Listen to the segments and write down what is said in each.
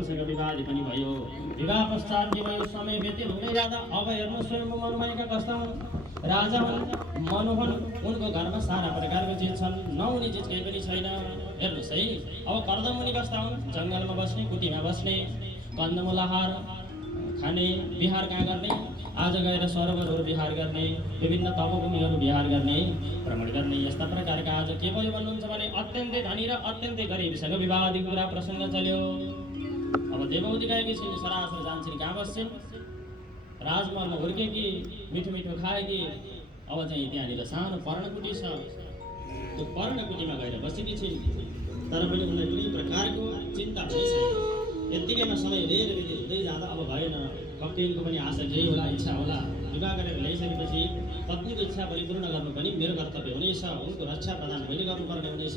वंशको विवाद पनि भयो। विवाह पश्चात के भयो, समय व्यतीत हुँदै जाँदा अब हेर्नु स्वयं मनुमाइका कस्ता हुन्, राजा हुन्, मनु हुन्, उनको घरमा सारा प्रकारको चिज छन्, नहुने चिज केही पनि छैन। हेर्नुहोस् है, अब कर्दमुनि कस्ता हुन्, जङ्गलमा बस्ने, कुटीमा बस्ने, कन्दमूल आहार खाने, विहार कहाँ गर्ने, आज गएर सरोवरहरू विहार गर्ने, विभिन्न तपोभूमिहरू विहार गर्ने, भ्रमण गर्ने, यस्ता प्रकारका आज के भयो भन्नुहुन्छ भने अत्यन्तै धनी र अत्यन्तै गरिबसँग विवाह आदि कुरा प्रसङ्ग चल्यो। अब देवौती गएकी छिन्, सरासर जान्छन्, कहाँ बस्छन्, राजमहलमा हुर्के कि मिठो मिठो खाए कि अब चाहिँ त्यहाँनिर सानो पर्णकुटी छ, त्यो पर्णकुटीमा गएर बसेकी छिन्। तर पनि उनलाई कुनै प्रकारको चिन्ता पनि छैन। यत्तिकैमा समय धेरै हुँदै जाँदा अब भएन, कप्टेनको पनि आशा केही होला, इच्छा होला, विवाह गरेर ल्याइसकेपछि पत्नीको इच्छा परिपूर्ण गर्नु पनि मेरो कर्तव्य हुनेछ, उनको रक्षा प्रदान मैले गर्नुपर्ने हुनेछ,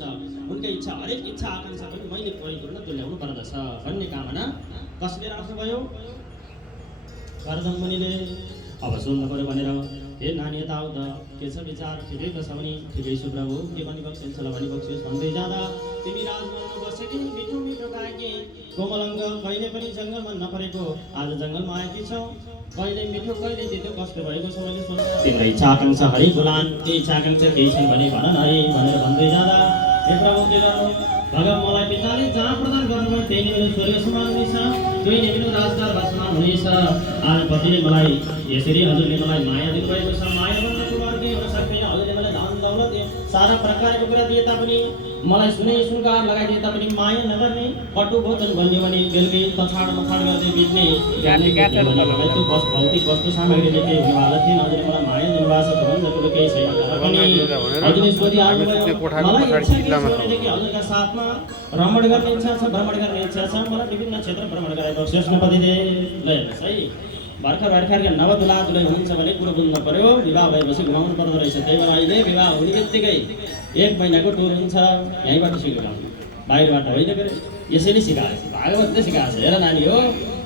उनकै इच्छा हरेक इच्छा आकाङ्क्षा पनि मैले परिपूर्ण तुल्याउनु पर्दछ भन्ने कामना कसले राख्नुभयो, कर्दम मुनिले। अब सुन्नु पर्यो भनेर, हे नानी यता आऊ त, के छ विचार, ठिकै छ भने, ठिकै छु प्रभु, के भनी बक्सिन्छ ल भनी बक्सियोस् भन्दै जाँदा तिमी राजमहलमा बसेकी, मिठो मिठो खाएकी, कोमलङ्ग, कहिले पनि जङ्गलमा नपरेको आज जङ्गलमा आएकी छौ, कहिले मिठो कहिले तितो कस्तो भएको छ मैले सोध्नु। तिम्रो इच्छा आकाङ्क्षा हरि बोलान, के इच्छा आकाङ्क्षा केही छैन भने भन न है भनेर भन्दै जाँदा, हे प्रभु के गर्नु, भगवान् मलाई पिताले जहाँ प्रदान गर्नुभयो त्यही नै मेरो स्वर्ग समान हुनेछ, त्यही नै मेरो राजदरबार समान हुनेछ। आज पतिले मलाई यसरी हजुरले मलाई माया दिनुभएको छ, माया भन्दा ठुलो अरू केही हुन सक्दैन। हजुरले मलाई धन दौलत सारा प्रकारको कुरा दिए तापनि, मलाई सुनै सुनकार लगाइदिए तापनि माया नगर्ने, कटु वचन भन्यो भने बेलुकै तछाड मछाड गर्दै बित्ने, त्यो भौतिक वस्तु सामग्रीले केही हुनेवाला थिएन। हजुरले मलाई माया दिनुभएको छ भन्दा ठुलो केही छैन। हजुरले सोधिहाल्नुभयो, मलाई हजुरका साथमा भ्रमण गर्ने इच्छा छ, भ्रमण गर्ने इच्छा छ, मलाई विभिन्न क्षेत्र भ्रमण गराइबक्सियोस् न पतिले। ल हेर्नुहोस् है, भर्खरका नवदुला दुलै हुनुहुन्छ भने कुरो बुझ्नु पर्यो, विवाह भएपछि घुमाउनु पर्दो रहेछ। त्यही भएर अहिले विवाह हुने बित्तिकै 1 महिनाको टुर हुन्छ, यहीँबाट सिकाउनु, बाहिरबाट होइन के अरे, यसैले सिकाएछ, भागवतले सिकाएछ। हेर नानी हो,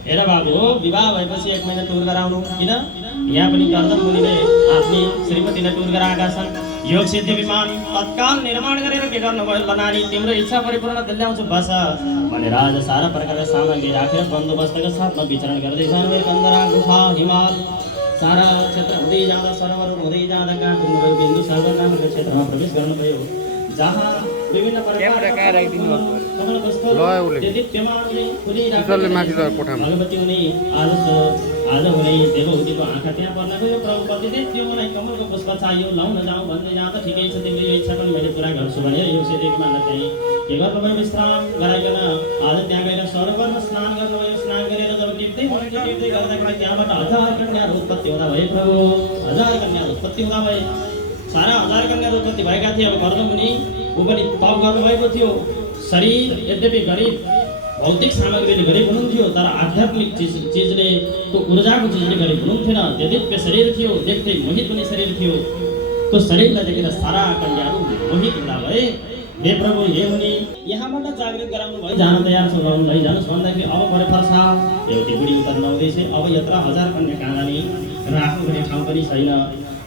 हेर बाबु हो, विवाह भएपछि 1 महिना टुर गराउनु, किन यहाँ पनि कर्दम मुनिले आफ्नी श्रीमतीलाई टुर गराएका छन्। योग सिद्धि विमान तत्काल निर्माण गरेर के गर्नुभयो, ल नानी तिम्रो इच्छा परिपूर्ण दिल्याउँछु बस भनेर आज सारा प्रकारका सामग्री राखेर बन्दोबस्तका साथमा विचरण गर्दै जानुभयो। कन्दरा, गुफा, हिमाल सारा क्षेत्र हुँदै जाँदा, सरोवरहरू हुँदै जाँदा कहाँ पुग्नुभयो, बिन्दु सागर नामक क्षेत्रमा प्रवेश गर्नुभयो, जहाँ विभिन्न भगवती हुने आज हुने देवहूतिको आँखा त्यहाँ पर्न गयो। प्रभुपतिले त्यो मलाई कमलको पुष्प चाहियो, लाउन जाउँ भन्दै जाँदा ठिकै छ, तिम्रो यो इच्छा पनि मैले पुरा गर्छु भने यो सिद्धिमानलाई चाहिँ के गर्नुभयो, विश्राम गराइकन आज त्यहाँ गएर सरोवरमा स्नान गर्नुभयो। स्नान गरेर जब टिप्दै गर्दाखेरि त्यहाँबाट 1000 कन्याहरू उत्पत्ति हुँदा भए। प्रभु 1000 कन्याहरू उत्पत्ति हुँदा भए, सारा 1000 कन्याहरू उत्पत्ति भएका थिए। अब कर्दमुनि ऊ पनि तप गर्नुभएको थियो। शरीर यद्यपि गरिब भौतिक सामग्रीले गरिब हुनुहुन्थ्यो, तर आध्यात्मिक चिजले, त्यो ऊर्जाको चिजले गरिब हुनुहुन्थेन। दिव्य शरीर थियो, देख्दै मोहित हुने शरीर थियो। त्यो शरीरलाई देखेर सारा कन्याहरू मोहित हुँदा भए। हे प्रभु, हे मुनि, यहाँबाट जागृत गराउनु भयो, जान तयार छ, गराउनु लैजानुहोस् भन्दाखेरि अब परे फर्सा एउटी बुढी उतर्न आउँदैछ। अब यत्र 1000 कन्या कहाँ जाने, राख्नु भने ठाउँ पनि छैन।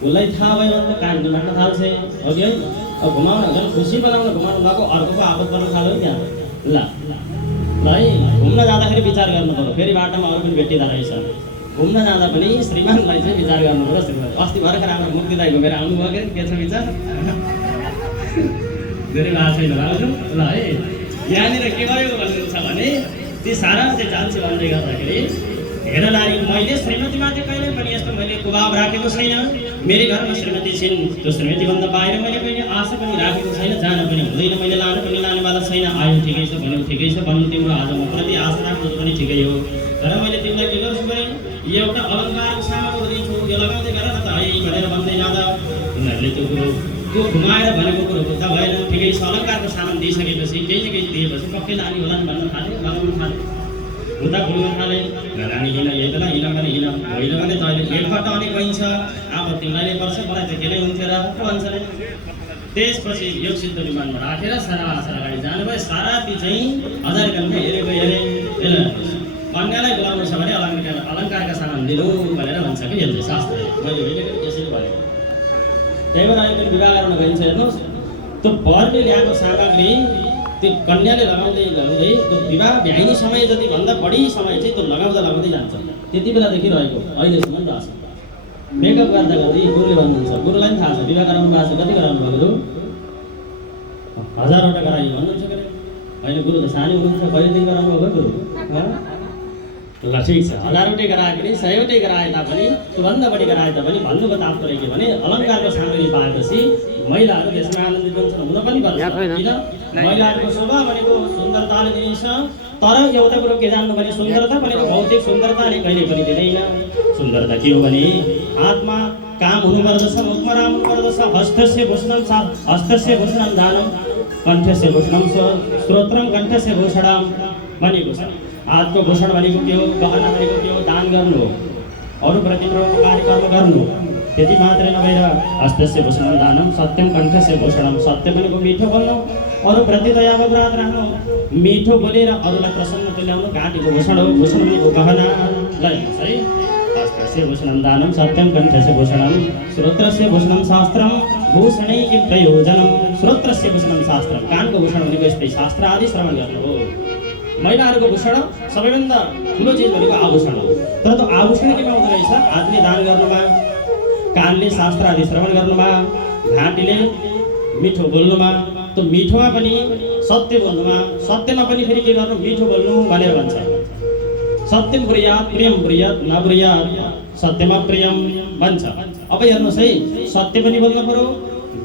उसलाई थाहा भयो भने त काण्ड मान्न थाल्छ, हो कि है। अब घुमाउन झन् खुसी बनाउन घुमाउनु गएको, अर्कोको आपत गर्न थाल्यो क्या। ल है, घुम्न जाँदाखेरि विचार गर्नु पर्यो, फेरि बाटोमा अरू पनि भेटिँदो रहेछ। घुम्न जाँदा पनि श्रीमानलाई चाहिँ विचार गर्नु पर्यो। श्रीमान अस्ति भर्खर हाम्रो मुक्तिदाई घुमेर आउनुभयो के छ विचार धेरै भएको छैन भाउजू। ल है, यहाँनिर के भयो भन्नुहुन्छ भने ती सारा चाहिँ जान्छ भन्दै गर्दाखेरि, हेर नारी, मैले श्रीमतीमाथि कहिले पनि यस्तो मैले कुभाव राखेको छैन। मेरै घरमा श्रीमती छिन्, त्यो श्रीमतीभन्दा बाहिर मैले कहिले आशा पनि राखेको छैन, जान पनि हुँदैन, मैले लानु पनि लानेवाला छैन। आयो ठिकै छ, भन्यो ठिकै छ, भन्नु तिम्रो आज म प्रति आशा राख्नु पनि ठिकै हो। तर मैले तिमीलाई के गर्छु भने एउटा अलङ्कारको सामानहरू दिन्छु, त्यो लगाउँदै गर न त है भनेर भन्दै जाँदा उनीहरूले त्यो घुमाएर भनेको कुरो बुझ्दा भएन। ठिकै छ, अलङ्कारको सामान दिइसकेपछि केही न केही दिएपछि पक्कै लाने होला नि भन्न थाल्यो, लगाउनु थाल्यो, हुँदा घुम्न थाले। रानी हिँड, यही बेला हिँड भने हिँड, होइन भने तैँले खेलबाट अनेक भइन्छ, आपत्ति लाने पर्छ, मलाई त केले हुन्थ्यो र भन्छ अरे। त्यसपछि योग सिद्ध विमानमा राखेर सारा अगाडि जानुभयो। सारा ती चाहिँ 1000 कन्या हेरेको हेरे। कन्यालाई बोलाउनु छ भने अलङ्कारका सामान दिनु भनेर भन्छ कि यसले शास्त्रले, मैले होइन यसरी भनेको। त्यही भएर अहिले विवाह गर्न गइन्छ। हेर्नुहोस्, त्यो वरले ल्याएको सामग्री त्यो कन्याले लगाउँदै लगाउँदै त्यो विवाह भ्याइने समय जति भन्दा बढी समय चाहिँ त्यो लगाउँदै जान्छ। त्यति बेलादेखि रहेको अहिलेसम्म रहेछ। मेकअप गर्दा गर्दै गुरुले भन्नुहुन्छ, गुरुलाई पनि थाहा छ विवाह गराउनु भएको छ, कति गराउनु भएको गुरु? 1000वटा गराइयो भन्नुहुन्छ के होइन? गुरु त सानो हुनुहुन्छ, कहिलेदेखि गराउनु भएको गुरु? ल ठिक छ, 1000वटै गराए पनि 100वटै गराए तापनि त्योभन्दा बढी गराए तापनि भन्नुको तात्पर्य के भने अलङ्कारको सामग्री पाएपछि महिलाहरू त्यसमा आनन्दित हुन्छन्, हुन पनि पर्छ। किन? महिलाहरूको शोभा भनेको सुन्दरताले दिन्छ। तर एउटा कुरो के जान्नु भने सुन्दरता भनेको भौतिक सुन्दरताले कहिले पनि दिँदैन। सुन्दरता के हो भने हातमा काम हुनुपर्दछ, मुखमा राम हुनुपर्दछ, हस्तस्य भूषणम दानम, कण्ठस्य भूषणम श्रोत्रम कण्ठस्य भूषणम भनेको छ। हातको भूषण भनेको के हो? गहना भनेको के हो? दान गर्नु हो, अरूप्रति परोपकारी कर्म गर्नु। त्यति मात्रै नभएर हस्तस्य भूषणम दानम, सत्यम कण्ठस्य भूषणम, सत्य भनेको मिठो बोल्नु, अरूप्रति दयावव्रात राख्नु, मिठो बोलेर अरूलाई प्रसन्न तुल्याउनु घाँटीको भूषण हो। भूषण भनेको गहना है। हस्तस्य भूषणम दानम, सत्यम कण्ठस्य भूषणम, श्रोत्रस्य भूषणम शास्त्रम, भूषणै किं प्रयोजनम। श्रोत्रस्य भूषणम शास्त्रम, कानको भूषण भनेको यस्तै शास्त्र आदि श्रवण गर्नु हो। महिलाहरूको भूषण सबैभन्दा ठुलो चिज भनेको आभूषण हो। तर त्यो आभूषण केमा हुँदो रहेछ? हातले दान गर्नुमा, कानले शास्त्र आदि श्रवण गर्नुमा, घाँटीले मिठो बोल्नुमा, त्यो मिठोमा पनि सत्य बोल्नुमा, सत्यमा पनि फेरि के गर्नु? मिठो बोल्नु भनेर भन्छ। सत्यम ब्रुयात् प्रियम ब्रुयात् न ब्रुयात्, सत्यमा प्रियम भन्छ। अब हेर्नुहोस् है, सत्य पनि बोल्नु पर्यो,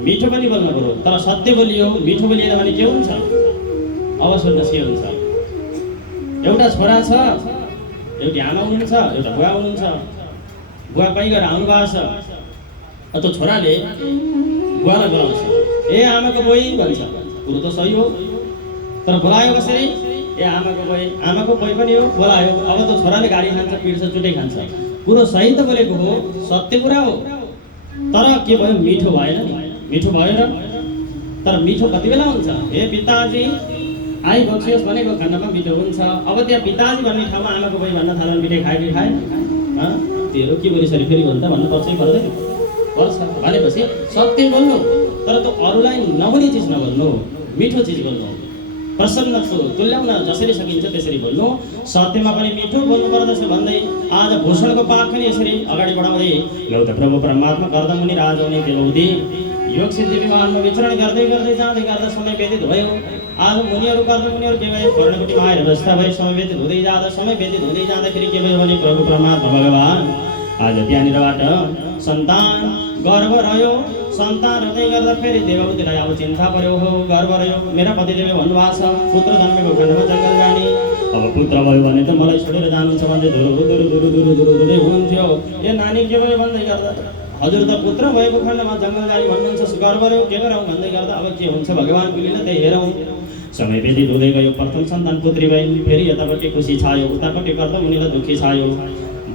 मिठो पनि बोल्नु पर्यो। तर सत्य बोलियो मिठो बोलिएन भने के हुन्छ? अब सुन्नुहोस् के हुन्छ। एउटा छोरा छ, एउटी आमा हुनुहुन्छ, एउटा बुवा हुनुहुन्छ। बुवा कहीँ गएर आउनु भएको छ, त्यो छोराले बुवालाई बोलाउँछ, ए आमाको बोइ भन्छ। कुरो त सही हो, तर बोलायो कसरी? ए आमाको बोइ, आमाको बोइ पनि हो, बोलायो। अब त छोराले गाडी खान्छ, पिट्छ, चुटै खान्छ। कुरो सही त बोलेको हो, सत्य कुरा हो। तर के भयो? मिठो भएन नि, मिठो भयो र? तर मिठो कति बेला हुन्छ? ए पिताजी आइबक्सियोस् भनेको खण्डमा मिठो हुन्छ। अब त्यहाँ पिताजी भन्ने ठाउँमा आमाको बोइ भन्न थाल्यो, मिठाई खाए कि खाएन? तेरो के बोलिसरी फेरि भन्छ भन्नु पर्छ कि पर्दैन? पर्छ। भनेपछि सत्य बोल्नु, तर त्यो अरूलाई नहुने चिज नबोल्नु, मिठो चिज बोल्नु, प्रसन्न तुल्याउन जसरी सकिन्छ त्यसरी बोल्नु। सत्यमा पनि मिठो बोल्नु पर्दछ भन्दै आज भूषणको पाठ पनि यसरी अगाडि बढाउँदै लौत प्रभु परमात्मा गर्दा मुनि राज हुने बेलौदी योग सिद्धि विमानमा विचरण गर्दै गर्दै जाँदै गर्दा समय व्यतीत भयो। आज मुनिहरू गर्दा मुनिहरू के भयो? कर्णकुटीमा आएर व्यवस्था भयो। समय व्यतीत हुँदै जाँदाखेरि के भयो भने प्रभु परमात्मा भगवान आज त्यहाँनिरबाट सन्तान गर्भ रह्यो। सन्तान हुँदै गर्दा फेरि देवहूतिलाई अब चिन्ता पर्यो, हो गर्व रह्यो। मेरा पतिदेवले भन्नुभएको छ पुत्र जन्मेको खण्डमा जङ्गल जाने, अब पुत्र भयो भने त मलाई छोडेर जानुहुन्छ भन्दै धुरै हुनुहुन्थ्यो। यो नानी के भयो भन्दै गर्दा हजुर त पुत्र भएको खण्डमा जङ्गल जाने भन्नुहुन्छ, गर्व रह्यो, के गरौँ भन्दै गर्दा अब के हुन्छ भगवान बोलिन त्यही हेरौँ। समय व्यतीत हुँदै गयो। प्रथम सन्तान पुत्री भइन्। फेरि यतापट्टि खुसी छायो, उतापट्टि गर्दा मुनिलाई दुःखी छायो।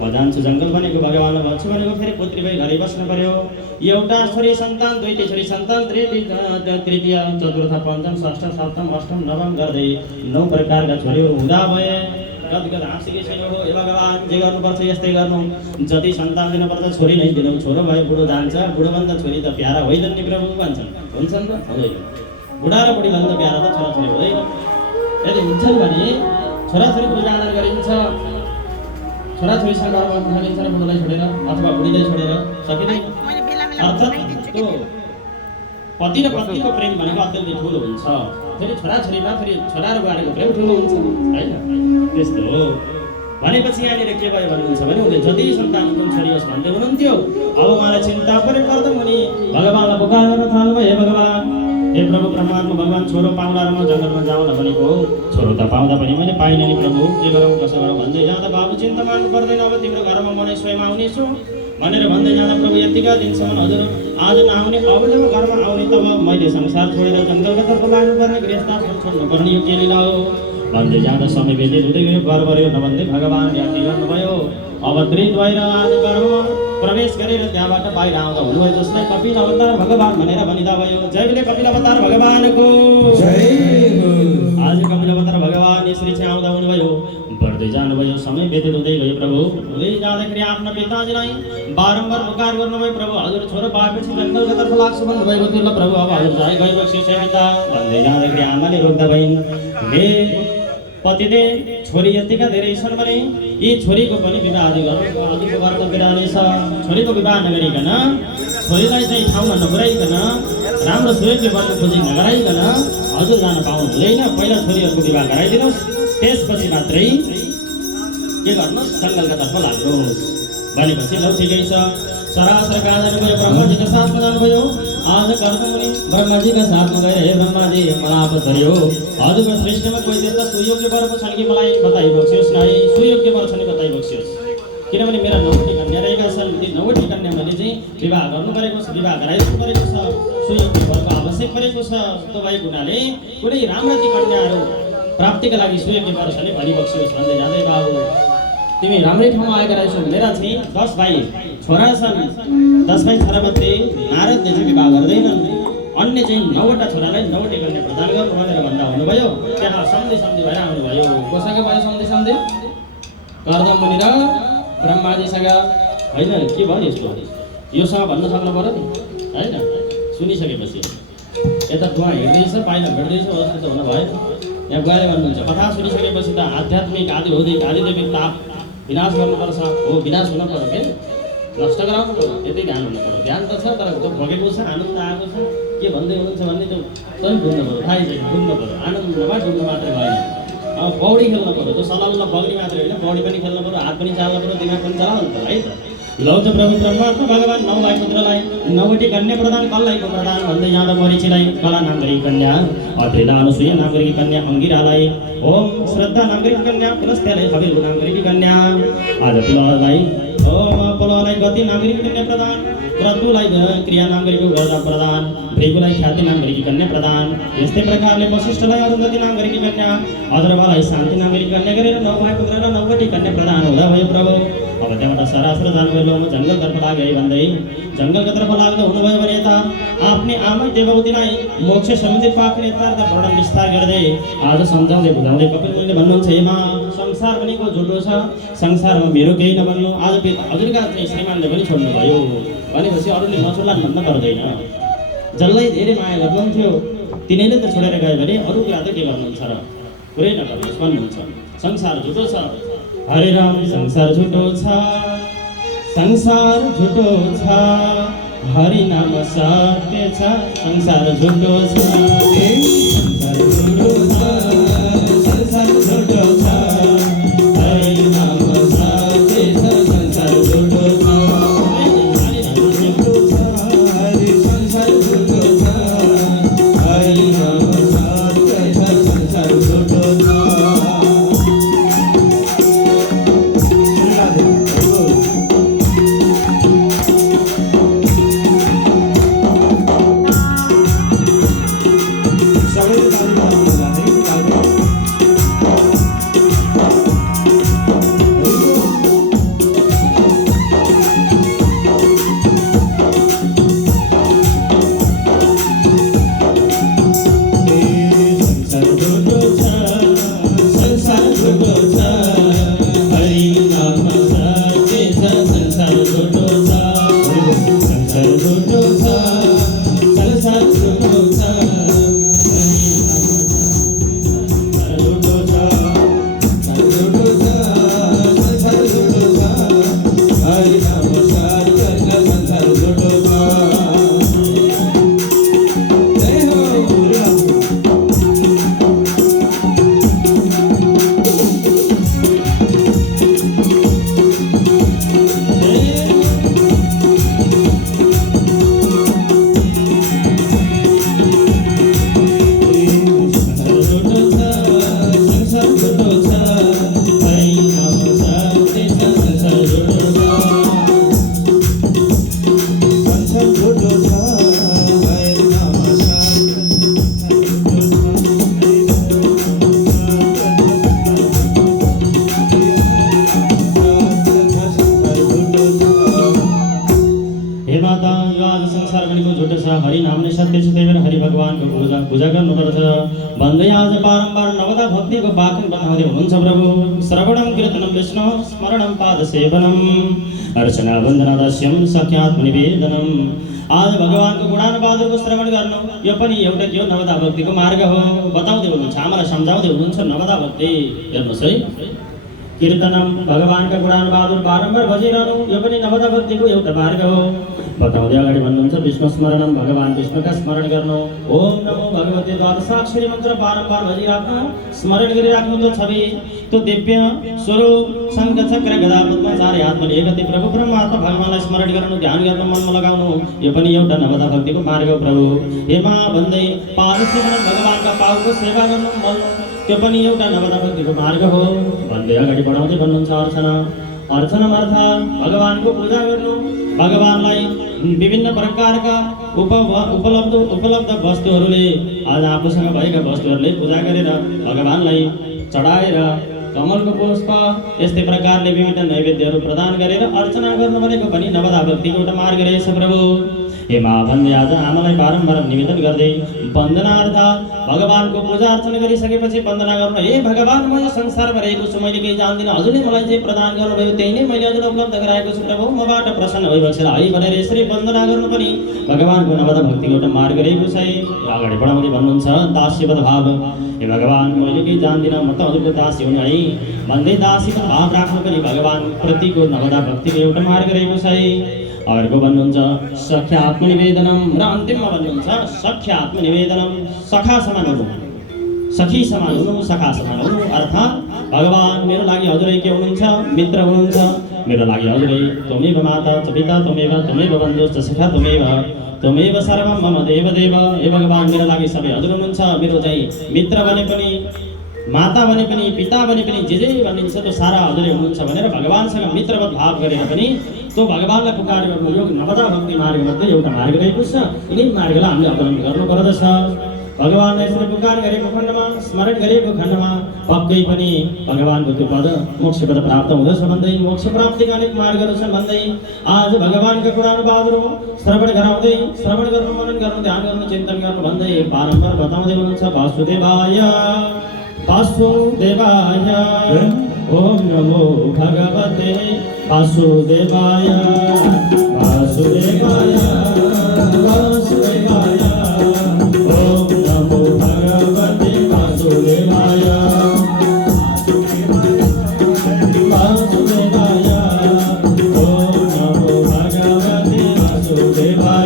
म जान्छु जङ्गल भनेको भगवानलाई भन्छु भनेको फेरि पुत्री भई घरै बस्नु पर्यो। एउटा छोरी सन्तान, दुईटी छोरी सन्तान, तृतीय चतुर्थ पञ्चम षष्ठ सप्तम अष्टम नवम गर्दै 9 प्रकारका छोरीहरू हुँदा भए। कतिकति हाँसिकै छैन हो, ए भगवान जे गर्नुपर्छ यस्तै गर्नु। जति सन्तान दिनुपर्छ छोरी नै दिनु, छोरो भए बुढो जान्छ, बुढोभन्दा छोरी त प्यारा होइनन् नि प्रभु भन्छन्। हुन्छन् त? हुँदैन। बुढा र बुढीभन्दा प्यारा त छोराछोरी हुँदैन। यदि हुन्छन् भने छोराछोरी पूजा आदर गरिन्छ, छोराछोरीसँग गर्व थालिन्छ र बुढोलाई छोडेर अथवा बुढीलाई छोडेर सकिँदैन। अर्थात् त्यो पति र पत्नीको प्रेम भनेको अत्यन्तै ठुलो हुन्छ। फेरि छोराछोरीमा फेरि छोरा र बुहारीको प्रेम ठुलो हुन्छ होइन? त्यस्तो हो। भनेपछि यहाँनिर के भयो भन्नुहुन्छ भने उनले जति सन्तान कुन छोरी होस् भन्दै हुनुहुन्थ्यो। अब उहाँलाई चिन्ता परे गर्दा मुनि भगवानलाई पुकार्न थाल्नुभयो, हे भगवान, हे प्रभु परमात्मा भगवान, छोरो पाउला र म जङ्गलमा जाउँला भनेको हो। छोरो त पाउँदा पनि मैले पाइनँ नि प्रभु, के गरौँ कसो गरौँ भन्दै जाँदा बाबु चिन्ता मान्नु पर्दैन, अब तिम्रो घरमा म नै स्वयं आउनेछु भनेर भन्दै जाँदा प्रभु यतिका दिनसम्म हजुर आज नआउने, अब जब घरमा आउने तब मैले संसार छोडेर जङ्गलका तर्फ लाग्नुपर्ने, गृहस्थाश्रम छोड्नुपर्ने, यो के लीला हो भन्दै जाँदा समय व्यतीत हुँदै गयो। गर्व रह्यो नभन्दै भगवान याति गर्नुभयो। अवतरित भएर आज गर्भमा प्रवेश गरेर त्यहाँबाट बाहिर आउँदा हुनुभयो, जसलाई कपिल अवतार भगवान भनेर भनिँदा भयो। जय बोले कपिल अवतार भगवानको जय। आज कपिल अवतार भगवान यसरी चाहिँ आउँदा हुनुभयो। बढ्दै जानुभयो, समय व्यतीत हुँदै गयो प्रभु। हुँदै जाँदाखेरि आफ्ना पिताजीलाई बारम्बार पुकार गर्नुभयो प्रभु। हजुर छोरो पाएपछि जङ्गलको तर्फ लाग्छु भन्नुभएको थियो ल प्रभु। अब हजुर जाइ गएपछि पिता भन्दै जाँदाखेरि आमाले रोक्दा भइन्। हे पतिले छोरी यतिका धेरै छन् भने यी छोरीको पनि विवाह गर्नु अधिक गर्न बिरानेछ। छोरीको विवाह नगरिकन, छोरीलाई चाहिँ ठाउँमा नपुर्याइकन, राम्रो सुयोग्य वरको खोजी नगराइकन हजुर जान पाउनु हुँदैन। पहिला छोरीहरूको विवाह गराइदिनुहोस्, त्यसपछि मात्रै के गर्नुहोस्, जङ्गलका तर्फ लाग्नुहोस् भनेपछि ल ठिकै छ। सरासर कहाँ जानुभयो? ब्रह्माजीका साथमा जानुभयो। आज कर्ममुनि ब्रह्माजीका साथमा गएर हे ब्रह्माजी मलाई आपत पर्यो। हजुरको सृष्टिमा कोही त्यस्ता सुयोग्य वर पो छन् कि मलाई बताइबक्सियोस् न है। सुयोग्य वर छन् बताइबक्सियोस्, किनभने मेरा 9वटी कन्या रहेका छन्। ती 9वटी कन्या मैले चाहिँ विवाह गर्नु परेको छ, विवाह गराइदिनु परेको छ, सुयोग्य वरको आवश्यक परेको छ। त्यो भएको हुनाले कुनै राम्रा ती कन्याहरू प्राप्तिका लागि सुयोग्य वर छन् भनिबक्सियोस् भन्दै जाँदै बाबु तिमी राम्रै ठाउँमा आएका रहेछौ। मेरा चाहिँ 10 भाइ छोरा छन्। 10 भाइ छोरामध्ये नारदले चाहिँ विवाह गर्दैनन्। अन्य चाहिँ 9वटा छोरालाई 9वटी कन्या प्रदान गर्नु भनेर भन्दा हुनुभयो। त्यहाँ सन्धि भएर आउनुभयो। कोसँग भयो सन्धि? कर्दम मुनि र ब्रह्माजीसँग। होइन के भयो यस्तो? योसँग भन्न सक्नु पर्यो नि होइन। सुनिसकेपछि यता धुवा हिँड्दैछ, पाइला भेट्दैछ, अवस्था त हुन भएन। यहाँ गएर भन्नुहुन्छ कथा सुनिसकेपछि त आध्यात्मिक आदि भौतिक आदि दैविक ताप विनाश गर्नुपर्छ। हो विनाश हुनु पर्यो के नष्ट गराउनु पर्यो, यति ध्यान हुनु पर्यो। ध्यान त छ तर त्यो भोगेको छ, आनन्द आएको छ, के भन्दै हुनुहुन्छ भन्ने त्यो तै बुझ्नु पर्यो, थाहै छैन, बुझ्नु पर्यो। आनन्दमा डुब्नु मात्रै भएन। अब पौडी खेल्नु पर्यो, त्यो सलल्ल बग्ने मात्रै होइन, पौडी पनि खेल्नु पर्यो, हात पनि चाल्नु पर्यो, दिमाग पनि चलाउनु पर्यो है त। लौ त प्रभु परमात्मा भगवान् 9 भाइ पुत्रलाई 9वटी कन्या प्रदान कसलाई प्रदान भन्दै जाँदा मरिचीलाई कला नाम गरेकी कन्या, अत्रिला अनुसुया नाम गरेकी कन्या अङ्गिरालाई, ओम श्रद्धा नाम गरेकी कन्या, पुलस्त्यलाई खबिल नाम गरेकी कन्या, आज तुलालाई ओम अपोलोलाई गति नाम गरेकी कन्या प्रदान, क्रतुलाई क्रिया नाम गरेको गर्दा प्रदान, भृगुलाई ख्याति नाम गरेकी कन्या प्रदान। यस्तै प्रकारले वशिष्ठलाई अरुन्धति नाम गरेकी कन्या, अध्रवालाई शान्ति नाम गरेकी कन्या गरेर 9 भाइ पुत्र र 9वटी कन्या प्रदान हुँदा भयो प्रभु। अब त्यहाँबाट सरासर जानुभयो। म जङ्गलतर्फ लागे भन्दै जङ्गलको तर्फ लाग्दा हुनुभयो भने यता आफ्नै आमै देवहूतिलाई मोक्ष सम्बन्धी पाक्ने यथार्थ वर्णन विस्तार गर्दै आज सम्झाउँदै बुझाउँदै कपिल मुनिले भन्नुहुन्छ हेमा संसार भनेको झुटो छ, संसारमा मेरो केही नबन्नु। आज हजुरका चाहिँ श्रीमानले पनि छोड्नुभयो भनेपछि अरूले नछोड्लान् भन्न पर्दैन। जसलाई धेरै माया गर्नुहुन्थ्यो तिनीले त छोडेर गयो भने अरू कुरा त के गर्नुहुन्छ र? कुरै नगर्नुहोस् भन्नुहुन्छ। संसार झुटो छ। हरे राम संसार झुटो छ, संसार झुटो छ, हरि नाम सत्य छ, संसार झुटो छ, संसार झुटो छ, संसार झुटो छ, हरि नाम सत्य छ, संसार झुटो छ, संसार झुटो छ, हरि नाम सत्य छ, संसार झुटो छ। श्रवणं कीर्तनं विष्णु स्मरणं पादसेवनम् अर्चना वन्दनादास्यं सख्यात्मनिवेदनम्। आज भगवानको गुणानुवादको श्रवण गर्नु यो पनि एउटा के हो, नवदा भक्तिको मार्ग हो। बताउँदै हुनुहुन्छ, हामीलाई सम्झाउँदै हुनुहुन्छ नवदा भक्ति। हेर्नुहोस् है, कीर्तनम भगवानका गुणानुवाद बारम्बार बजिरहनु यो पनि नवदा भक्तिको एउटा मार्ग हो। बताउँदै अगाडि भन्नुहुन्छ विष्णु स्मरणम, भगवान विष्णुका स्मरण गर्नु। ओम नमो भगवते द्वादशाक्षरी मन्त्र बारम्बार बजिराख्नु, स्मरण गरिराख्नु। तो छवि तो दिव्य स्वरूप शङ्ख चक्र गदा पद्म चारै हातमा लिएका प्रभु परमात्मा भगवानलाई स्मरण गर्नु, ध्यान गर्नु, मनमा लगाउनु यो पनि एउटा नवदा भक्तिको मार्ग हो। प्रभु हेमा भन्दै पादसेवन भगवानका पाउको सेवा गर्नु मल्नु त्यो पनि एउटा नवदा भक्तिको मार्ग हो। भन्दै अगाडि बढाउँदै भन्नुहुन्छ अर्चना। अर्चना अर्थात् भगवानको पूजा गर्नु, भगवानलाई विभिन्न प्रकारका उपलब्ध वस्तुहरूले आज आफूसँग भएका वस्तुहरूले पूजा गरेर भगवानलाई चढाएर कमलको पुष्प यस्तै प्रकारले विभिन्न नैवेद्यहरू प्रदान गरेर अर्चना गर्नु भनेको पनि नवदा भक्तिको एउटा मार्ग रहेछ। प्रभु हेमा भन्दै आज आमालाई बारम्बार निवेदन गर्दै वन्दना अर्थात् भगवानको पूजा अर्चना गरिसकेपछि वन्दना गर्नु। हे भगवान, म यो संसारमा रहेको छु, मैले केही जान्दिनँ, हजुरले मलाई जे प्रदान गर्नुभयो त्यही नै मैले हजुरलाई उपलब्ध गराएको छु। प्रभु मबाट प्रसन्न भइबसेर है भनेर यसरी वन्दना गर्नु पनि भगवानको नवदा भक्तिको एउटा मार्ग रहेको छ। अगाडि बढाउँदै भन्नुहुन्छ दास्यवत भाव। हे भगवान, मैले केही जान्दिनँ, म त हजुरको दासी हुँ है भन्दै दासीवत भाव राख्नु पनि भगवान प्रतिको नवदा भक्तिको एउटा मार्ग रहेको छ। अर्को भन्नुहुन्छ सख्य आत्मनिवेदनम र अन्तिममा भन्नुहुन्छ सख्य आत्मनिवेदनम। सखा समान हुनु, सखी समान हुनु, सखा समान हुनु अर्थात् भगवान मेरो लागि हजुरै के हुनुहुन्छ, मित्र हुनुहुन्छ। मेरो लागि हजुरै त्वमेव माता च पिता त्वमेव बन्धुश्च सखा त्वमेव सर्वं मम देवदेव। हे भगवान, मेरो लागि सबै हजुर हुनुहुन्छ। मेरो चाहिँ मित्र भने पनि, माता भने पनि, पिता भने पनि, जे भनिन्छ त्यो सारा हजुरै हुनुहुन्छ भनेर भगवानसँग मित्रवत भाव गरेर पनि त्यो भगवानलाई पुकार गर्नु यो नवदा भक्ति मार्गमध्ये एउटा मार्ग रहेको छ। यिनै मार्गलाई हामीले अवलम्बन गर्नुपर्दछ। भगवानलाई यसरी पुकार गरेको खण्डमा, स्मरण गरेको खण्डमा पक्कै पनि भगवानको त्यो पद मोक्षपद प्राप्त हुँदछ भन्दै मोक्ष प्राप्तिका अनेक मार्गहरू छन् भन्दै आज भगवानका गुणानुवादहरू श्रवण गराउँदै, श्रवण गर्नु, मनन गर्नु, ध्यान गर्नु, चिन्तन गर्नु भन्दै बारम्बार बताउँदै हुनुहुन्छ वासुदेवाय वासुदेवाय। ओम नमो भगवते वासुदेवाय वासुदेवाय वासुदेवाय। ओम नमो भगवते वासुदेवाय वासुदेवाय। ओम नमो भगवते वासुदेवाय।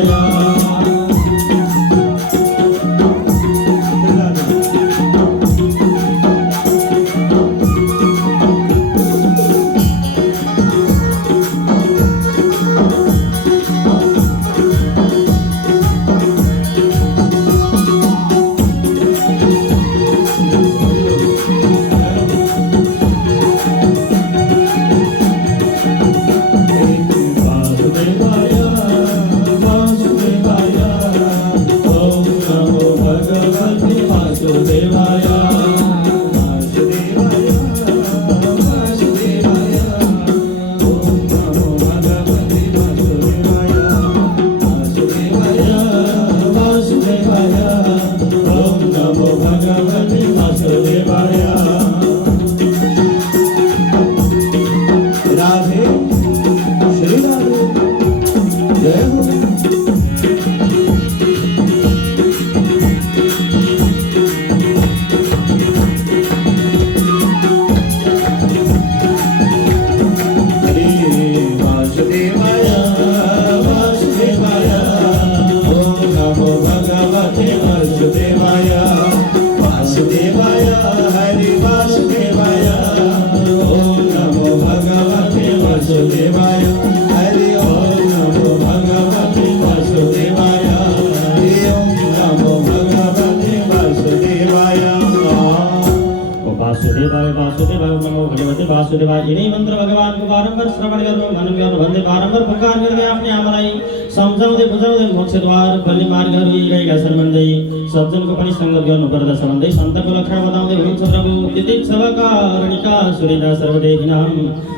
वासुदेवाय। यिनै मन्त्र भगवानको बारम्बार श्रवण गर्नु, मनन गर्नु भन्दै बारम्बार पुकार गर्दै आफ्नै आमालाई सम्झाउँदै बुझाउँदै मोक्षद्वार बन्ने मार्गहरू गएका छन् भन्दै सज्जनको पनि सङ्गत गर्नु पर्दछ भन्दै सन्तको लक्षण बताउँदै हुनुहुन्छ प्रभु। तितिक्षवकारणिका सुरिता सर्वदेहिनां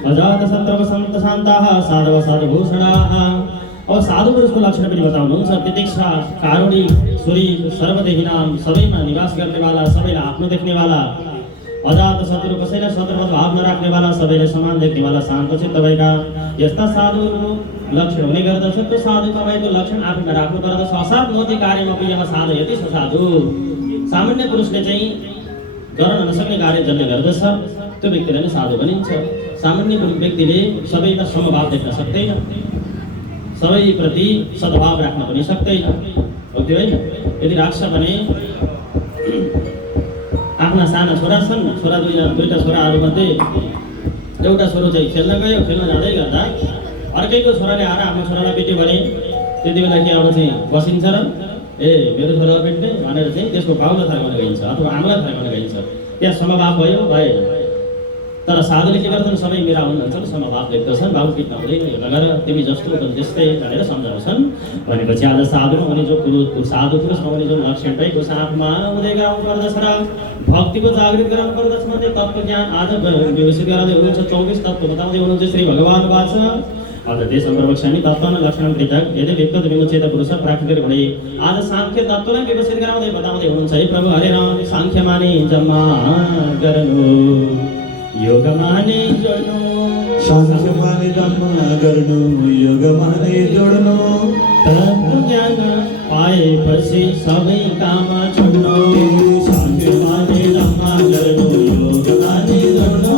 अजात शत्रव सन्त शान्ताः साधव साधुभूषणाः। अब साधु पुरुषको लक्षण पनि बताउनुहुन्छ। तितिक्षा कारुणी सुरी सर्वदेहिनां सबैमा निवास गर्नेवाला, सबैलाई आफ्नो देख्नेवाला अजात शत्रु कसैलाई शत्रुवत भाव नराख्नेवाला, सबैले समान देख्नेवाला, शान्तचित्त भएका यस्ता साधुहरू लक्षण हुने गर्दछ। त्यो साधु तपाईँको लक्षण आफूमा राख्नु पर्दछ। असाध मोती कार्यमा पनि यहाँ साधयति स साधु। सामान्य पुरुषले चाहिँ गर्न नसक्ने कार्य जसले गर्दछ त्यो व्यक्तिलाई नै साधु भनिन्छ। सामान्य व्यक्तिले सबैमा समभाव देख्न सक्दैन, सबैप्रति सद्भाव राख्न पनि सक्दैन, हो त्यो होइन? यदि राख्छ भने आफ्ना साना छोरा छन्, छोरा दुईटा छोराहरूमध्ये एउटा छोरो चाहिँ खेल्न गयो, खेल्न जाँदै गर्दा अर्कैको छोराले आएर आफ्नो छोरालाई पिट्यो भने त्यति बेला के अब चाहिँ बसिन्छ र ए मेरो छोरालाई पिट्ने भनेर चाहिँ त्यसको बाउलाई थर्काउन गइन्छ अथवा आमालाई थर्काउन गइन्छ। त्यहाँ समभाव भयो भएन। तर साधुले के गर्छन्? सबै मेरा हुनुहुन्छ, समभाव देख्दछन्, बाबु पिट्न हुँदैन, यो नगर तिमी जस्तो त्यस्तै भनेर सम्झाउँछन्। भनेपछि आज साधुमा हुने जो साधु पुरुषमा हुने जो लक्षण भएको साथमा उदय गराउनु पर्दछ र भक्तिको जागृत गराउनु पर्दछ भने तत्त्व ज्ञान आज विकसित गराउँदै हुनुहुन्छ। 24 तत्त्व बताउँदै हुनुहुन्छ श्री भगवान वाच अझ देशम प्रवक्ष्यामि तत्त्वन लक्षणं पृथक् यदि विकृत विमुचित पुरुष प्राकृतिक भने आज साङ्ख्य तत्त्वलाई विकसित गराउँदै बताउँदै हुनुहुन्छ। हे प्रभु हरे राम, साङ्ख्य माने जम्मा गर्नु, योग माने जोड्नु, साङ्ख्य माने जम्मा गर्नु, योग माने जोड्नु, तत्त्व ज्ञान पाएपछि सबै काम छोड्नु। साङ्ख्य माने जम्मा गर्नु, योग माने जोड्नु,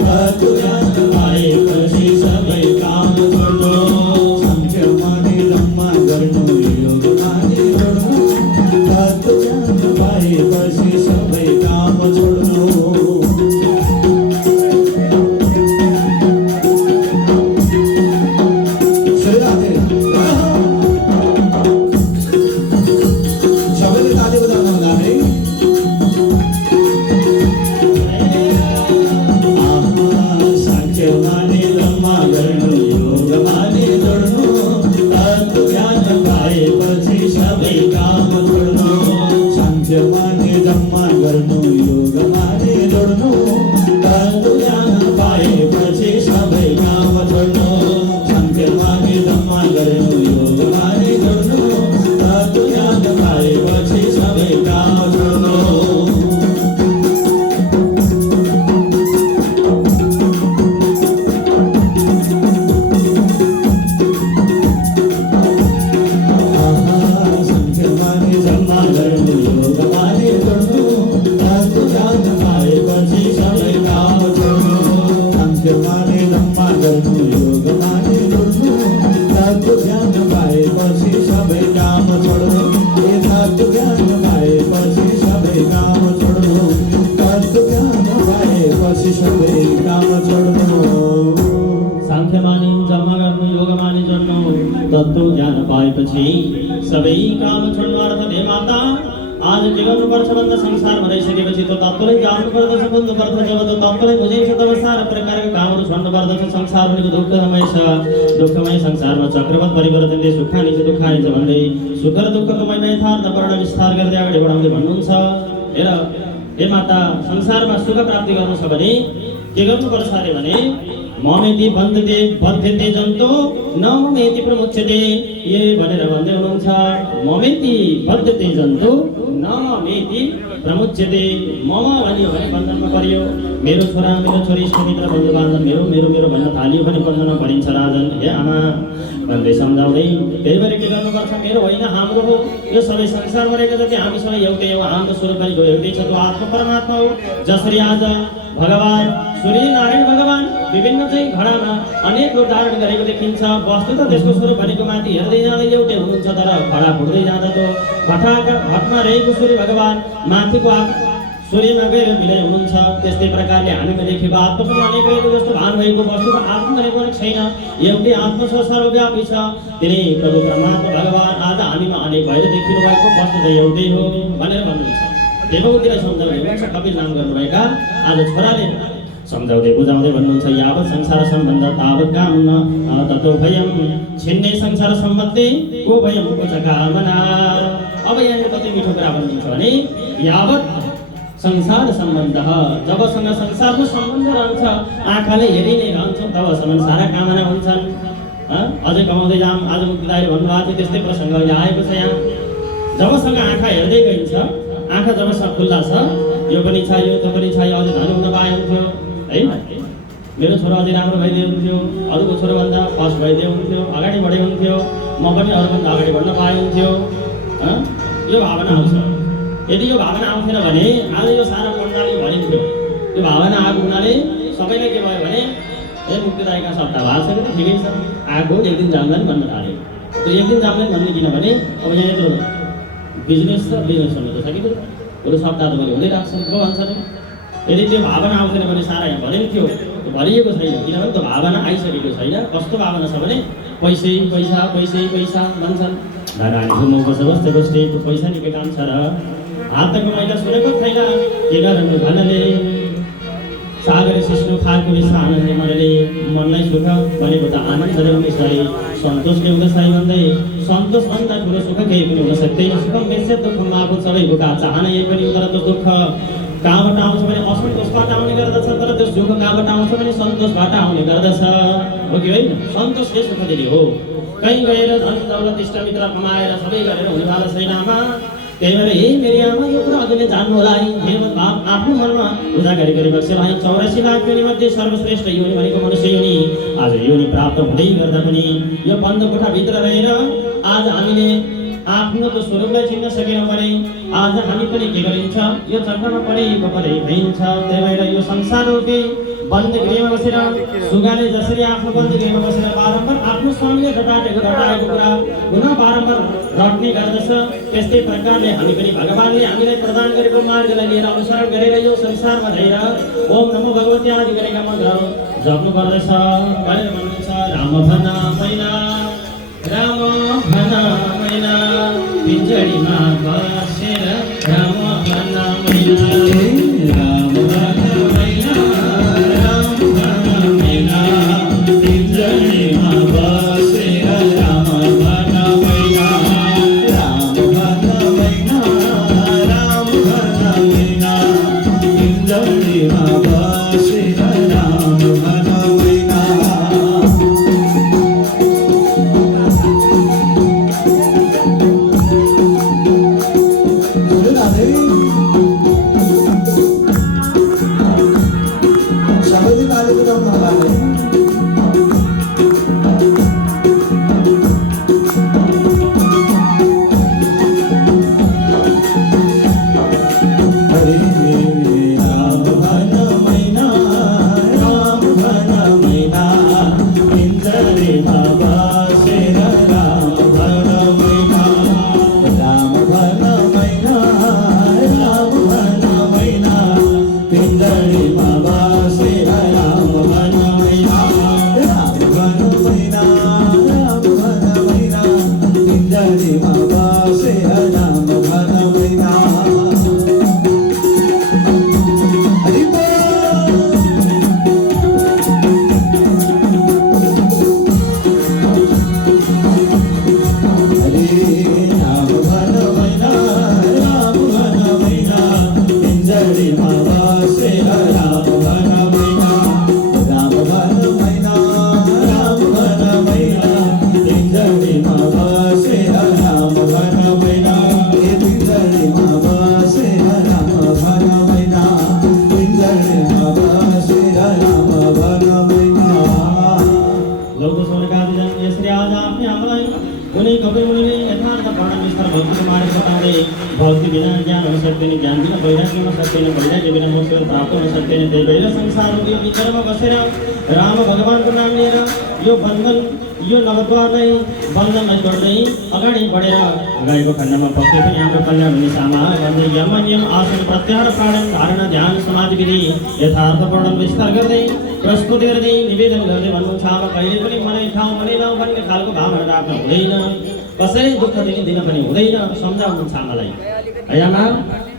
तत्त्व ज्ञान पाएपछि सबै काम छोड्नु। साङ्ख्य माने जम्मा गर्नु, योग माने जोड्नु, तत्त्व ज्ञान पाएपछि सबै काम छोड्नु। तत्त्व ज्ञान पाएपछि सबै काम छोड्नु अर्थात् हे माता आज के गर्नुपर्छ भन्दा संसारमा रहिसकेपछि त्यो तत्त्वलाई जान्नु पर्दछ, बुझ्नु पर्दछ। जब त्यो तत्त्वलाई बुझिन्छ तब सारा प्रकारका कामहरू छोड्नु पर्दछ। संसार भनेको दुःखमय छ, दुःखमय संसारमा चक्रवत परिवर्तनले सुखानि छ दुःखानि छ भन्दै सुख र दुःखको महिमा यथार्थ वर्ण विस्तार गर्दै अगाडि बढाउँदै भन्नुहुन्छ। हेर हे माता, संसारमा सुख प्राप्ति गर्नु छ भने के गर्नुपर्छ अरे भने ममेति बन्धते बद्धते जन्तो न ममेति प्रमुच्यते, ये भनेर भन्दै हुनुहुन्छ। ममेति बद्धते जन्तो न ममेति प्रमुच्यते। मम भनियो भने बन्धनमा परियो, मेरो छोरा मेरो छोरी इष्टमित्र बन्धु बान्धव मेरो मेरो मेरो भन्न थालियो भने बन्धनमा परिन्छ राजन। हे आमा भन्दै सम्झाउँदै त्यही भएर के गर्नुपर्छ? मेरो होइन हाम्रो हो, यो सबै संसारमा रहेको जति हामी सबै एउटै हो, हाम्रो स्वरूप पनि एउटै छ, त्यो आत्मा परमात्मा हो। जसरी आज भगवान सूर्य नारायण भगवान विभिन्न चाहिँ घडामा अनेक रूप धारण गरेको देखिन्छ, वस्तु त त्यसको स्वरूप भनेको माथि हेर्दै जाँदै एउटै हुनुहुन्छ, तर घडा फुट्दै जाँदा त घटमा रहेको सूर्य भगवान माथिको सूर्यमा गएर विलय हुनुहुन्छ। त्यस्तै प्रकारले हामीले देखेको आत्मा पनि अनेक रहेको जस्तो भान भएको वस्तुको आत्मा भनेको पनि छैन, एउटै आत्मा छ, सर्वव्यापी छ। तिनै प्रभु परमात्मा भगवान आज हामीमा अनेक भएर देखिनु भएको वस्तु चाहिँ एउटै हो भनेर भन्नुहुन्छ। देवभूतिलाई सम्झाउँदै हुनुहुन्छ कपिल नाम गर्नुभएका आज छोराले सम्झाउँदै बुझाउँदै भन्नुहुन्छ। यावत् संसार सम्बन्ध तावत् कामना ततो भयम छिन्ने संसार सम्बन्धे को भयम को च कामना। अब यहाँ कति मिठो कुरा भन्नुहुन्छ भने यावत् संसार सम्बन्ध, जबसँग संसारको सम्बन्ध रहन्छ, आँखाले हेरि नै रहन्छौँ तबसम्म सारा कामना हुन्छन्। अझै कमाउँदै जाऊँ, आज मुक्तिदायले भन्नुभएको थियो त्यस्तै प्रसङ्ग आएको छ यहाँ। जबसँग आँखा हेर्दै गइन्छ, आँखा जबसम्म खुल्ला छ यो पनि छ यो त पनि छ यो अझै धनी हुन पाए हुन्थ्यो है मेरो छोरो अझै राम्रो भइदिए हुन्थ्यो अरूको छोरोभन्दा फर्स्ट भइदिए हुन्थ्यो अगाडि बढे हुन्थ्यो म पनि अरूभन्दा अगाडि बढ्न पाए हुन्थ्यो यो भावना आउँछ यदि यो भावना आउँथेन भने आज यो सारा पण्डाली भनिन्थ्यो यो भावना आएको हुनाले सबैले के भयो भने ए मुक्तिदायका सट्टा भएको छ कि ठिकै छ आएको एक दिन जाम्लान् भन्न थाल्यो त्यो एक दिन जाम्लान् भन्ने किनभने अब यहाँ यत्रो बिजनेस छ बिजनेस हुनु त छ कि त्यो सट्टा त मैले हुँदै राख्छ को भन्छ नि यदि त्यो भावना आउँथेन भने सारा यहाँ भनिन्थ्यो त्यो भरिएको छैन किनभने त्यो भावना आइसकेको छैन कस्तो भावना छ भने पैसै पैसा पैसै पैसा भन्छन् दादाले घुम्नुपर्छ बस्दै बस्दै त्यो पैसा निकै काम छ र हात तक मैले सुनेको छैन के गर्नु भन्नाले सागरे सिस्नु खालको विश्व आनन्दले मनले मनलाई सुख भनेको त आनन्द ल्याउने सही सन्तोष ल्याउने सही भन्दै सन्तोष भन्दा ठुलो सुख केही पनि हुन सक्दैन सुख बेसे दुःखमा आएको सबैको का चाहना यही पनि तर त्यो दुःख कहाँबाट आउँछ भने असन्तोषबाट आउने गर्दछ तर त्यो सुख कहाँबाट आउँछ भने सन्तोषबाट आउने गर्दछ हो कि होइन सन्तोषले सुख दिने हो कहीँ गएर धन दौलत इष्टमित्र कमाएर सबै गरेर हुनेवाला छैन आमा त्यही भएर हे मेरी आमा यो कुरा हजुरले जान्नु होला है हेर्नु भाव आफ्नो मनमा पूजा गरी गरी बसेर है 84 लाख योनि मध्ये सर्वश्रेष्ठ योनि भनेको मनुष्य योनि आज योनि प्राप्त हुँदै गर्दा पनि यो बन्द कोठाभित्र रहेर आज हामीले आफ्नो त स्वरूपलाई चिन्न सकेनौँ भने आज हामी पनि के गरिन्छ यो चक्रमा परेको परे भइन्छ त्यही भएर यो संसार रूपी बन्द गृहमा बसेर सुगाले जसरी आफ्नो बन्द गृहमा बसेर बारम्बार आफ्नो स्वामीले रटाएको कुरा पुनः बारम्बार रट्ने गर्दछ त्यस्तै प्रकारले हामी पनि भगवानले हामीलाई प्रदान गरेको मार्गलाई लिएर अनुसरण गरेर यो संसारमा रहेर ओम नमो भगवती आदि गरेका मन्त्रहरू जप्नु पर्दछ भनेर भन्नुहुन्छ राम भना मैना राम भना मैना पिंजडीमा बसेर राम भना मैना राम भना मैना राम भना मैना पिंजडीमा बसेर राम भना मैना राम भना मैना राम भना मैना पिंजडीमा बसेर राम भना मैना भक्ति बिना ज्ञान हो सक्दैन ज्ञान बिना वैराग्य हो सक्दैन वैराग्य बिना मोक्ष प्राप्त हो सक्दैन त्यही भएर संसारको यो विचारमा बसेर राम भगवानको नाम लिएर यो बन्धन यो नवद्वारलाई बन्धनलाई गर्दै अगाडि बढेर गएको खण्डमा पक्कै पनि हाम्रो कल्याण हुने सामा भन्दै यम नियम आसन प्रत्याहार प्राणायाम धारणा ध्यान समाधि विधि यथार्थ वर्णन विस्तार गर्दै प्रस्तुत गर्दै निवेदन गर्दै भन्नुहुन्छ अब कहिले पनि मनै ठाउँ मनै नाउँ भन्ने खालको भावना राख्नु हुँदैन कसैले दुःख दिन पनि हुँदैन सम्झाउनुहुन्छ आमालाई है आमा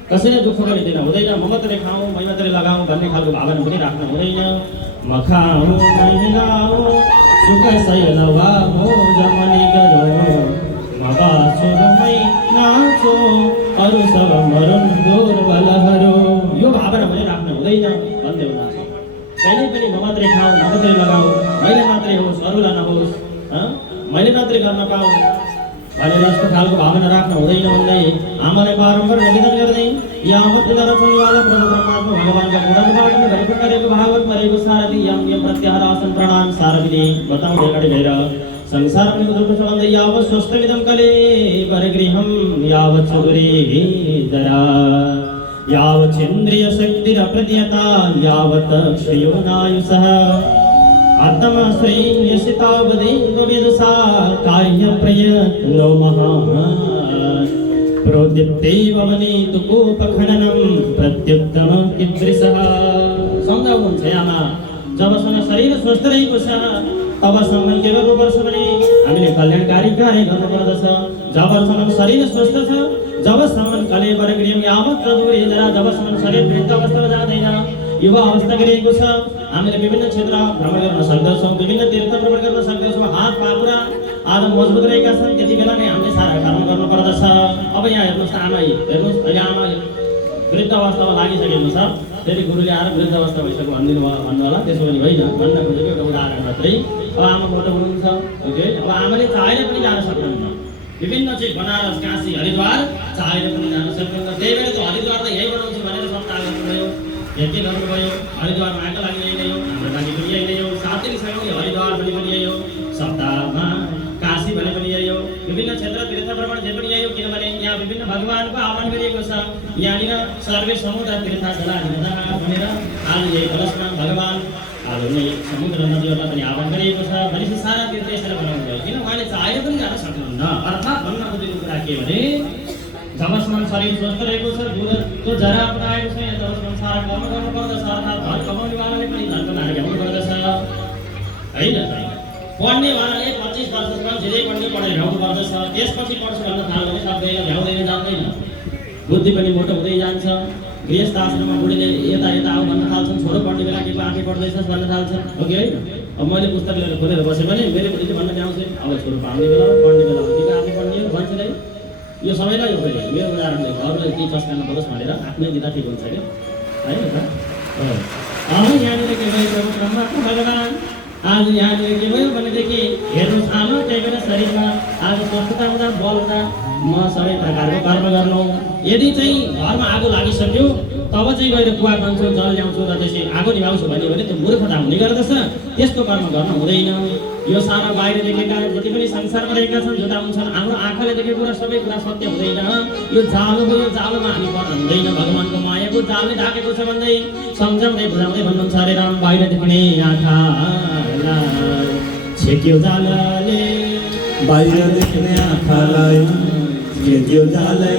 कसैले दुःख पनि दिन हुँदैन म मात्रै खाउँ मै मात्रै लगाउँ भन्ने खालको भावना पनि राख्नु हुँदैन म खाउँ महिलाऊ सुख सैलवा हो जमनी गरो म बाँचो मै नाचो अरू सब मरुन् दुर्बलहरू यो भावना पनि राख्नु हुँदैन भन्दै हुनुहुन्छ कहिले पनि म मात्रै खाउँ म मात्रै लगाऊ मैले मात्रै होस् अरूलाई नहोस् मैले मात्रै गर्न पाऊँ भनेर यस्तो खालको भावना राख्नु हुँदैन भन्दै आमालाई बारम्बार निवेदन गर्दै यावत दर्शनवाला प्रभु परमात्मा भगवानका गुणबाट भइको गरेको भागवत परेको सारथी यम यम प्रत्याहार आसन प्रणाम सारथिले बताउँदै अगाडि गएर संसारमा दुःख चलाउँदै यावत स्वस्थमिदं कले परगृहं यावत सुरेदरा यावत् इन्द्रिय शक्तिरप्रतिहता यावत् क्षयोनायुषः आत्मश्रेयसितावदेन्दुविदुषा कार्यप्रयत्नो महान् प्रोद्युक्ते भवनेतु कोपखननं प्रत्युत्तम कीदृशः। सम्झाउनुहुन्छ आमा, जबसम्म शरीर स्वस्थ रहेको छ तबसम्म के गर्नुपर्छ भने हामीले कल्याणकारी कार्य गर्नुपर्दछ। जबसम्म शरीर स्वस्थ छ जबसम्म कलेवर गृहम यावत् तदुरेदरा, जबसम्म शरीर वृद्ध अवस्थामा जाँदैन युवा अवस्था गरिएको छ हामीले विभिन्न क्षेत्र भ्रमण गर्न सक्दछौँ, विभिन्न तीर्थ भ्रमण गर्न सक्दछौँ, हात पाखुरा आज मजबुत रहेका छन्, त्यति बेला नै हामीले सारा कर्म गर्नुपर्दछ। अब यहाँ हेर्नुहोस् त आमा, हेर्नुहोस् अहिले आमा वृद्ध अवस्थामा लागिसकेको छ, फेरि गुरुले आएर वृद्ध अवस्था भइसक्यो भनिदिनु भन्नु होला, त्यसो पनि होइन भन्न खोजेको एउटा उदाहरण मात्रै। अब आमा मोटो हुनुहुन्छ, ओके, अब आमाले चाहेर पनि जान सक्नुहुन्न विभिन्न चाहिँ बनारस काशी हरिद्वार चाहेर पनि जान सक्नुहुन्न। त्यही भएर त हरिद्वार त यही बनाउँछु भनेर सप्ताह गर्नुभयो, यति गर्नुभयो, हरिद्वारमा आएको लागि यही नै हो, हाम्रो लागि पनि यही नै हो, 7 दिनसम्म हरिद्वार भने पनि यही हो, सप्ताहमा काशी भने पनि यही हो, विभिन्न क्षेत्र तीर्थ भ्रमण जे पनि यही हो, किनभने यहाँ विभिन्न भगवानको आह्वान गरिएको छ। यहाँनिर सर्वे समुद्र तीर्थ जला भनेर आज यही कलशमा भगवान आज नै समुद्र नदीहरूलाई पनि आह्वान गरिएको छ भनेपछि सारा तीर्थ यसरी बनाउनु भयो, किन उहाँले चाहेर पनि जान सक्नुहुन्न। अर्थात् भन्न खोजेको कुरा के भने जबसम्म शरीर स्वस्थ रहेको छ, जो जरा अपनाएको छ, यहाँ जबसम्म सारा कर्म गर्नुपर्दछ, अर्थात् घर कमाउनेवालाले पनि धनको नारी ल्याउनु पर्दछ होइन। पढ्नेवालाले 25 वर्षसम्म जे पढ्ने पढाइ भ्याउनु पर्दछ, त्यसपछि पढ्छु भन्न थाल्यो भने सक्दैन, भ्याउँदैन, जान्दैन, बुद्धि पनि मोटो हुँदै जान्छ। गृहस्थ आश्रममा बुढीले यता यता आऊ भन्न थाल्छन्, छोरो पढ्ने बेला के आफै पढ्दैछस् भन्न थाल्छन्, हो कि होइन। अब मैले पुस्तक लिएर खोलेर बसेँ भने मेरो बुढीले भन्न पाउँछु अब छोरो पाउने बेला पढ्ने बेला हो, आफै पढ्ने हो मान्छेले यो सबैलाई यो पहिले मेरो उदाहरणले घरलाई केही चस्का नपरोस् भनेर आफ्नै दिँदा ठिक हुन्छ क्या होइन त। अब यहाँनिर के भयो परमात्मा भगवान् आज यहाँनिर के भयो भनेदेखि हेर्नुहोस् आमा, त्यही भएर शरीरमा आज स्वस्थता हुँदा बल हुँदा म सबै प्रकारको कर्म गर्नु। यदि चाहिँ घरमा आगो लागिसक्यो तब चाहिँ गएर कुवा खन्छु, जल ल्याउँछु र त्यसै आगो निभाउँछु भन्यो भने त्यो मूर्खता हुने गर्दछ, त्यस्तो कर्म गर्नु हुँदैन। यो सारा बाहिर देखेका जति पनि संसारमा रहेका छन् जुटा हुन्छन्, हाम्रो आँखाले देखेको कुरा सबै कुरा सत्य हुँदैन। यो जालो हो, यो जालोमा हामी पर्नु हुँदैन, भगवानको मायाको जालले ढाकेको छ भन्दै सम्झाउँदै बुझाउँदै भन्नुहुन्छ अरे राम। बाहिर देख्ने आँखालाई छेक्यो जालले, बाहिर देख्ने आँखालाई छेक्यो जालले,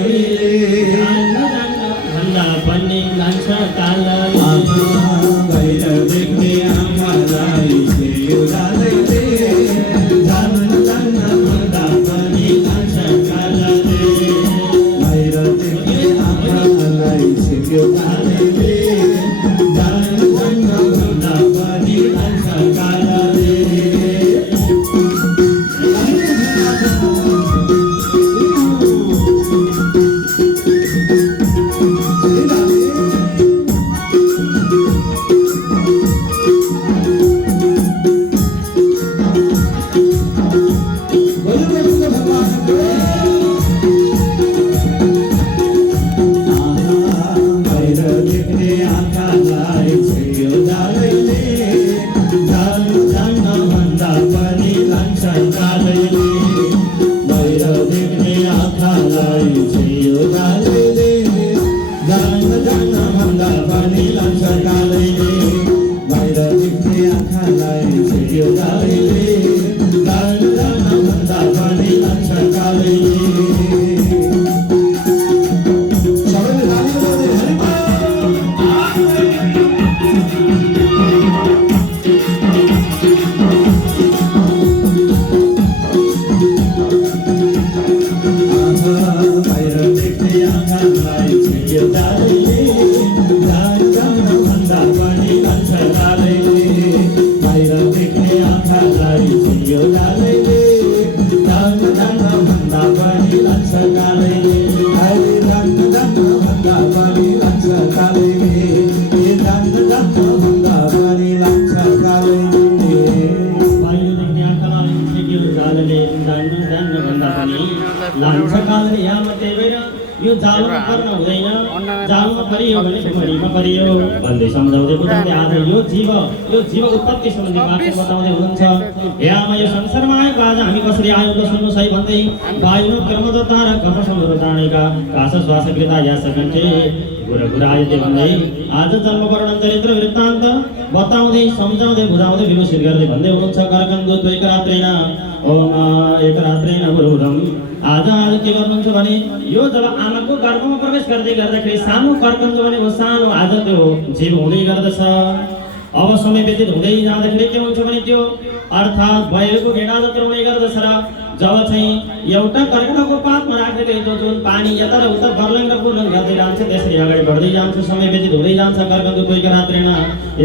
भन्दा पनि लान्छ कालले, बाहिर देख्ने आँखालाई छेक्यो जालले, जान्न जान्न भन्दा पनि लान्छ कालले, बाहिर देख्ने आँखालाई छेक्यो जालले, जान्न जान्न भन्दा पनि लान्छ कालले। पनि लान्छ कालले यामते बेर यो जालमा पर्न हुँदैन जालमा परियो भने भुमरीमा परियो भन्दै सम्झाउँदै बुझाउँदै आज यो जीव उत्पत्ति सम्बन्धी वाक्य बताउँदै हुनुहुन्छ हे आमा यो संसारमा आएको आज हामी कसरी आयौँ त सुन्नुहोस् है भन्दै वायु कर्मदत्ता र कर्मसमूह प्राणीका कास श्वासकृता या सकन्थे गुरायते भन्दै आज जन्म वर्णन चरित्र वृत्तान्त बताउँदै सम्झाउँदै बुझाउँदै विलोसित गर्दै भन्दै हुनुहुन्छ करकन्दो एक रात्रेन ओम एक रात्रेन गुरुदम आज के गर्नुहुन्छ भने यो जब आमाको गर्भमा प्रवेश गर्दाखेरि सानो कर्कन्द भनेको सानो आज त्यो जीव हुँदै गर्दछ अब समय व्यतीत हुँदै जाँदाखेरि के हुन्छ भने त्यो अर्थात् भयको घेडा जति हुँदै गर्दछ र जब चाहिँ एउटा कर्कटको पातमा राखेको त्यो जुन पानी यता र उता बर्लङ र बुर्लङ गर्दै जान्छ त्यसरी अगाडि बढ्दै जान्छ समय व्यतीत हुँदै जान्छ कर्कटको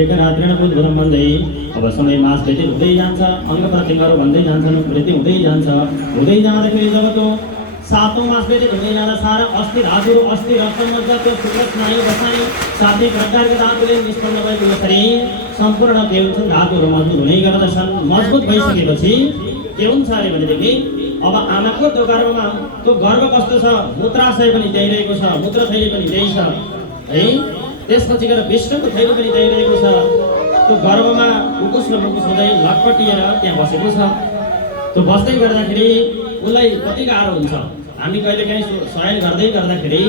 एक रात्रेन बुधगुरम भन्दै अब समय मास व्यतीत हुँदै जान्छ अङ्ग प्रत्यङ्गहरू भन्दै जान्छन् वृद्धि हुँदै जाँदाखेरि जब त्यो सातौं मास व्यतीत हुँदै जाँदा सारा अस्थि धातु अस्थि रक्त मज्जा त्यो शुक्र स्नायु बसानी साथै प्रकारका धातुले निष्पन्न भएको यो शरीर सम्पूर्ण के हुन्छन् धातुहरू मजबुत हुँदै गर्दछन् मजबुत भइसकेपछि के हुन्छ अरे भनेदेखि अब आमाको त्यो गर्भमा त्यो गर्भ कस्तो छ मूत्राशय पनि त्यही रहेको छ मूत्र थैली पनि त्यही छ है त्यसपछि गएर विष्णुको थैली पनि त्यही रहेको छ त्यो गर्भमा उकुस र मुकुस हुँदै लटपटिएर त्यहाँ बसेको छ त्यो बस्दै गर्दाखेरि उसलाई कति गाह्रो हुन्छ हामी कहिलेकाहीँ शयन गर्दाखेरि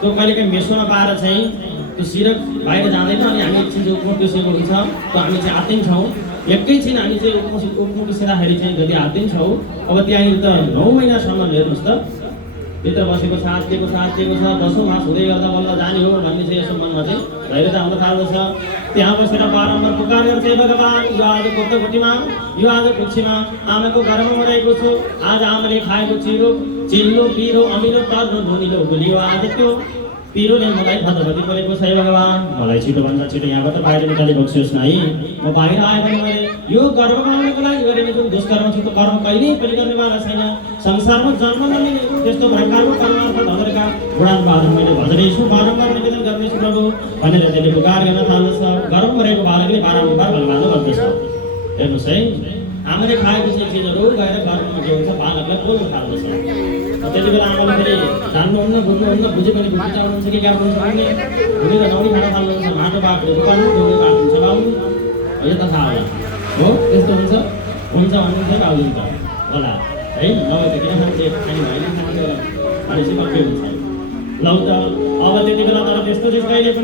त्यो कहिलेकाहीँ मेसो नपाएर चाहिँ त्यो सिरक बाहिर जाँदैन अनि हामी एकछिन जो उक्मुकिसेको हुन्छ त्यो हामी चाहिँ आत्तिन्छौँ एकैछिन हामी चाहिँ उक्मुकिँदाखेरि चाहिँ जति आत्तिन्छौँ अब त्यहाँनिर त 9 महिनासम्म हेर्नुहोस् त भित्र बसेको छ आत्तिएको छ 10औं मास हुँदै गर्दा बल्ल जाने हो भन्ने चाहिँ यसो मनमा चाहिँ धैर्यता हुन थाल्दछ त्यहाँ बसेर बारम्बार पुकार गर्छ भगवान् यो आज कोटकोटीमा यो आज कुक्षीमा आमाको गर्भमा रहेको छु आज आमाले खाएको चिल्लो पिरो अमिलो तर्नो धुनिलो गुलियो आज त्यो पिरोले मलाई भतभती परेको छ भगवान् मलाई छिटोभन्दा छिटो यहाँबाट बाहिर निकाली बक्सियोस् न है म बाहिर आयो भने मैले यो गर्भमा आउनको लागि गरेको जुन दुष्कर्म छ त्यो कर्म कहिल्यै पनि गर्नेवाला छैन संसारमा जन्म नलिने त्यस्तो प्रकारको कर्मर्थ धरेका बुढानबाहरू मैले भजनेछु बारम्बार निवेदन गर्नेछु प्रभु भनेर त्यसले पुकार गर्न थाल्दछ गर्भमा रहेको बालकले बारम्बार भगवान् गर्दछ हेर्नुहोस् है आमाले खाएको चिजहरू गएर गर्भमा के हुन्छ बालकलाई बोल्न थाल्दछ त्यति बेला आमाले फेरि जान्नुहुन्न बुझ्नुहुन्न बुझे पनि बुझिचाउनुहुन्छ कि क्या हुन्छ भने भुलेर नौनी खान थाल्नुहुन्छ माटो बाटो उकाल्नु डोरी बाटो चलाउनु यो त थाहा होला हो त्यस्तो हुन्छ भन्नुहुन्छ बाउले होला है नभए त किन खान्छ खाने भाइले खान्छ भनेपछि पक्कै हुन्छ ल त अब त्यति बेला तर त्यस्तो चाहिँ कहिले पनि